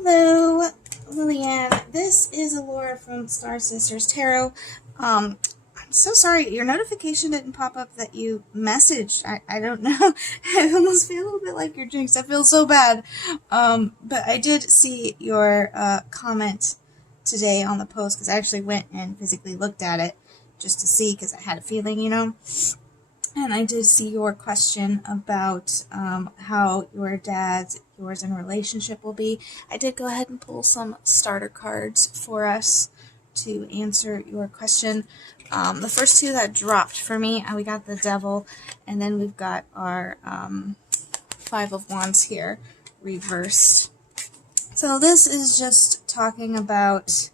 Hello, Lilliyan. This is Alora from Star Sisters Tarot. I'm so sorry, your notification didn't pop up that you messaged. I don't know. I almost feel a little bit like you're jinxed. I feel so bad. But I did see your comment today on the post because I actually went and physically looked at it just to see because I had a feeling, And I did see your question about how yours and relationship will be. I did go ahead and pull some starter cards for us to answer your question. The first two that dropped for me, we got the Devil, and then we've got our Five of Wands here, reversed. So this is just talking about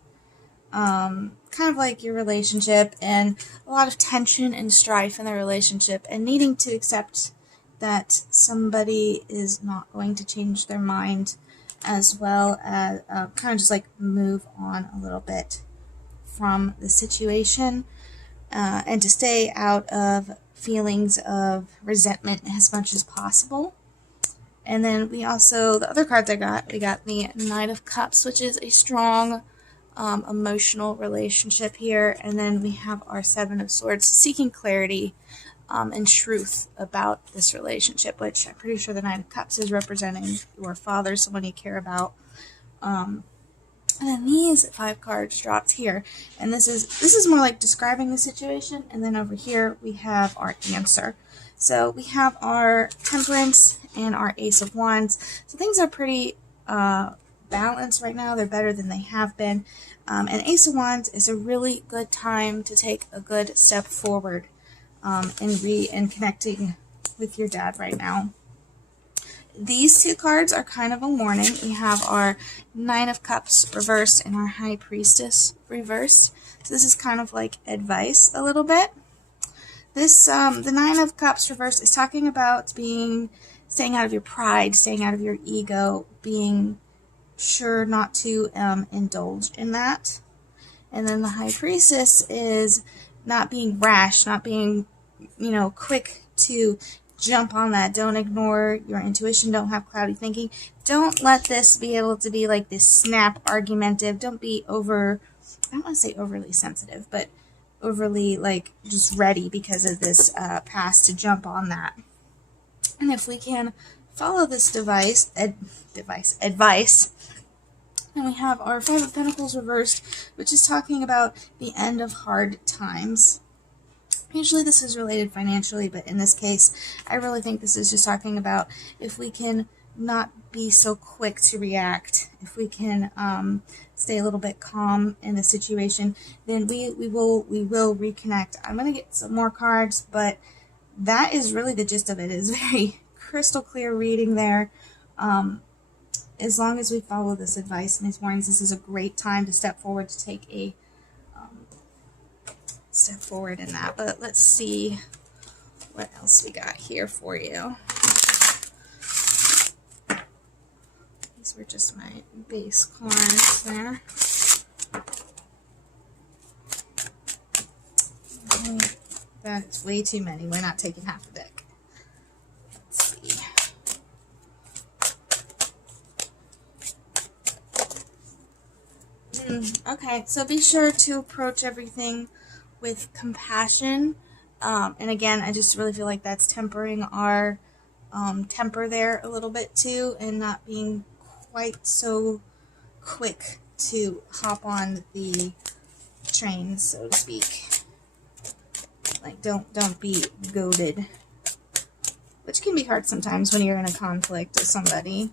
kind of like your relationship and a lot of tension and strife in the relationship and needing to accept that somebody is not going to change their mind, as well as kind of just like move on a little bit from the situation and to stay out of feelings of resentment as much as possible. And then we also, the other cards we got the Knight of Cups, which is a strong emotional relationship here, and then we have our Seven of Swords, seeking clarity and truth about this relationship, which I'm pretty sure the Knight of Cups is representing your father, someone you care about. And then these 5 cards dropped here, and this is more like describing the situation, and then over here we have our answer. So we have our Temperance and our Ace of Wands. So things are pretty balanced right now. They're better than they have been. And Ace of Wands is a really good time to take a good step forward in connecting with your dad right now. These 2 cards are kind of a warning. We have our Nine of Cups reversed and our High Priestess reversed. So this is kind of like advice a little bit. This the Nine of Cups reversed is talking about staying out of your pride, staying out of your ego, being sure not to indulge in that. And then the High Priestess is not being rash, not being, quick to jump on that. Don't ignore your intuition. Don't have cloudy thinking. Don't let this be able to be like this snap argumentative. Don't be I don't want to say overly sensitive, but overly like just ready because of this past to jump on that. And if we can follow this advice, and we have our Five of Pentacles reversed, which is talking about the end of hard times. Usually this is related financially, but in this case, I really think this is just talking about if we can not be so quick to react, if we can stay a little bit calm in the situation, then we will reconnect. I'm going to get some more cards, but that is really the gist of it. It is very crystal clear reading there. As long as we follow this advice and these warnings, this is a great time to step forward, to take a step forward in that. But let's see what else we got here for you. These were just my base cards there. That's way too many. We're not taking half the deck. Let's see. Okay, so be sure to approach everything with compassion. And again, I just really feel like that's tempering our temper there a little bit too, and not being quite so quick to hop on the train, so to speak. Like, don't be goaded, which can be hard sometimes when you're in a conflict with somebody.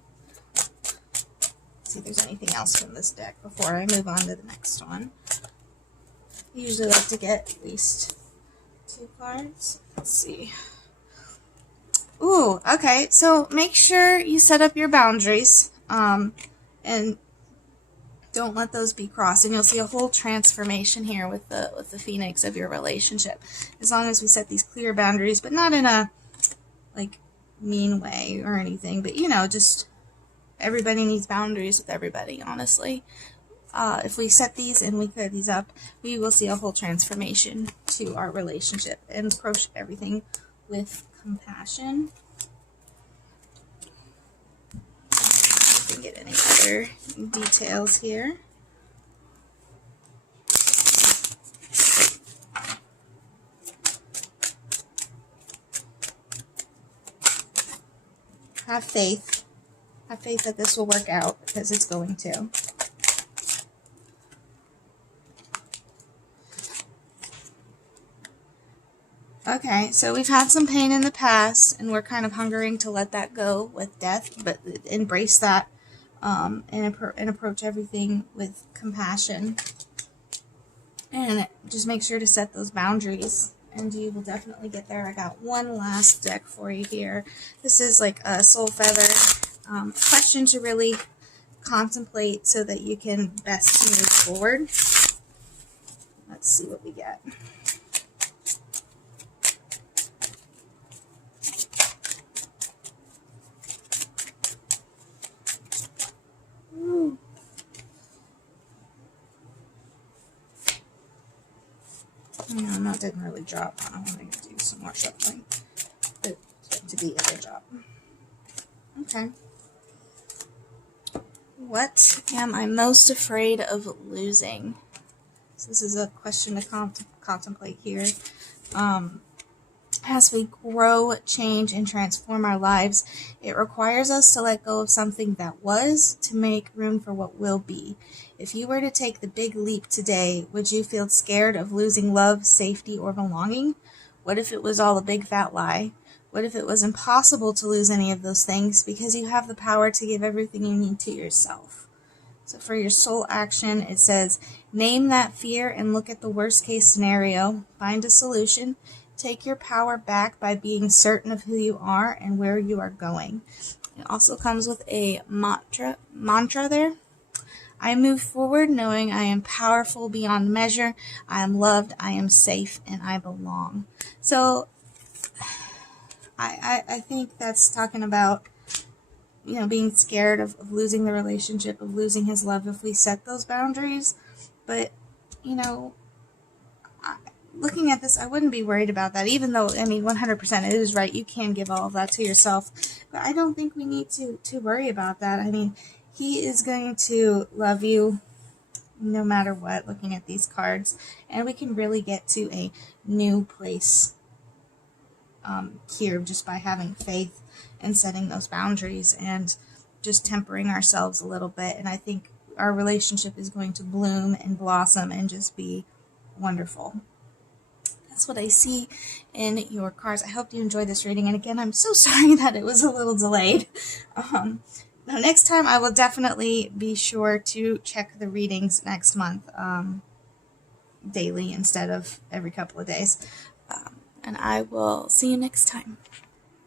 Let's see if there's anything else from this deck before I move on to the next one. I usually like to get at least 2 cards. Let's see. Ooh, okay. So make sure you set up your boundaries, and don't let those be crossed. And you'll see a whole transformation here with the Phoenix of your relationship. As long as we set these clear boundaries, but not in a like mean way or anything. But just everybody needs boundaries with everybody, honestly. If we set these and we clear these up, we will see a whole transformation to our relationship, and approach everything with compassion. can get any other details here. Have faith. Have faith that this will work out, because it's going to. Okay, so we've had some pain in the past, and we're kind of hungering to let that go with death, but embrace that and approach everything with compassion. And just make sure to set those boundaries, and you will definitely get there. I got one last deck for you here. This is like a soul feather question to really contemplate so that you can best move forward. Let's see what we get. Ooh. No, that didn't really drop. I want to do some more shuffling to be a good job. Okay. What am I most afraid of losing? So this is a question to contemplate here. As we grow, change, and transform our lives, it requires us to let go of something that was to make room for what will be. If you were to take the big leap today, would you feel scared of losing love, safety, or belonging? What if it was all a big fat lie? What if it was impossible to lose any of those things because you have the power to give everything you need to yourself? So for your soul action, it says, name that fear and look at the worst case scenario. Find a solution. Take your power back by being certain of who you are and where you are going. It also comes with a mantra there. I move forward knowing I am powerful beyond measure. I am loved, I am safe, and I belong. So I think that's talking about, being scared of losing the relationship, of losing his love if we set those boundaries. But, looking at this, I wouldn't be worried about that, even though, 100% it is right. You can give all of that to yourself. But I don't think we need to worry about that. He is going to love you no matter what, looking at these cards. And we can really get to a new place here just by having faith and setting those boundaries and just tempering ourselves a little bit. And I think our relationship is going to bloom and blossom and just be wonderful. That's what I see in your cards. I hope you enjoyed this reading. And again, I'm so sorry that it was a little delayed. Now, next time I will definitely be sure to check the readings next month daily instead of every couple of days. And I will see you next time.